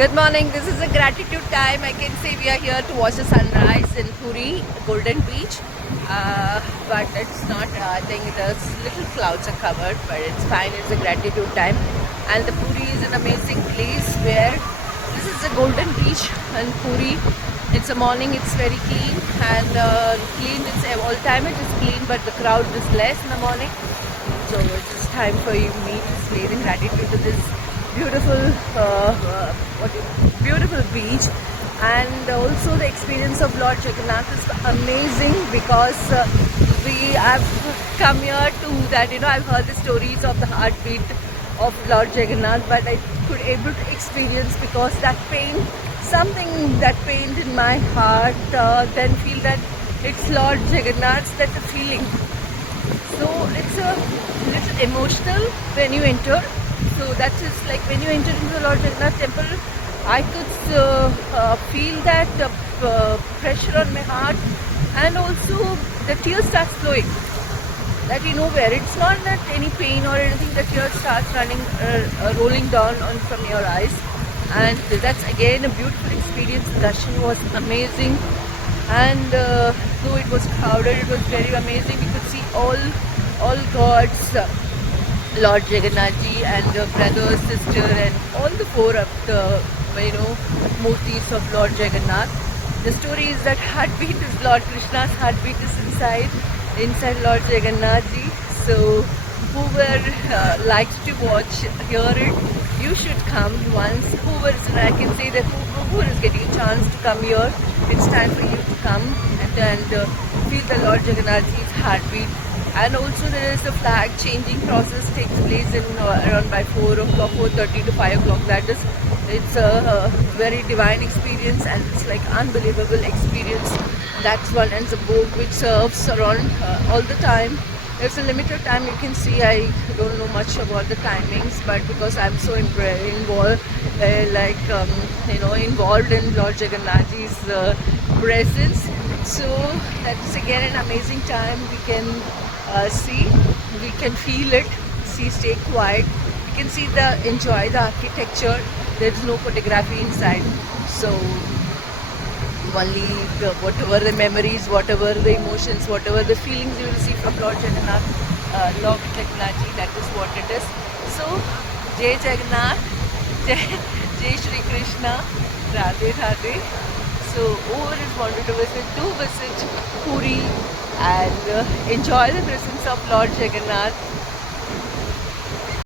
Good morning. This is a gratitude time. I can say we are here to watch the sunrise in Puri, Golden Beach. But it's not, I think the little clouds are covered, but it's fine. It's a gratitude time. And the Puri is an amazing place where this is the Golden Beach in Puri. It's a morning, it's very clean and clean. It's all time it is clean, but the crowd is less in the morning. So it's time for me to display the gratitude to this beautiful, beautiful beach, and also the experience of Lord Jagannath is amazing because we have come here to that. I've heard the stories of the heartbeat of Lord Jagannath, but I could able to experience because that pain, something that pained in my heart, then feel that it's Lord Jagannath's that the feeling. So it's a little emotional when you enter. So that is like when you enter into the Lord Jagannath temple, I could feel that pressure on my heart, and also the tears starts flowing. That where it's not that any pain or anything, the tears starts running, rolling down from your eyes, and that's again a beautiful experience. The darshan was amazing, and though it was crowded, it was very amazing. We could see all gods. Lord Jagannath ji and brother, sister, and all the four of the murtis of Lord Jagannath. The story is that heartbeat is Lord Krishna's heartbeat is inside Lord Jagannath ji. So whoever likes to watch, hear it, you should come once. Whoever is, I can say that whoever is getting a chance to come here, it's time for you to come and feel the Lord Jagannath ji's heartbeat. And also there is the flag changing process takes place in around by 4 o'clock, 4:30 to 5 o'clock. It's a very divine experience, and it's like unbelievable experience. That's one, and the boat which serves around all the time. There's a limited time, you can see. I don't know much about the timings, but because I'm so involved, involved in Lord Jagannath ji's presence, so that's again an amazing time. We can see, we can feel it, stay quiet, we can see enjoy the architecture. There is no photography inside, so only whatever the memories, whatever the emotions, whatever the feelings you will see from Lord Jagannath ji, that is what it is. So Jai Jagannath, Jai Shri Krishna, Radhe Radhe. So whoever is wanted to visit, do visit Puri and enjoy the presence of Lord Jagannath.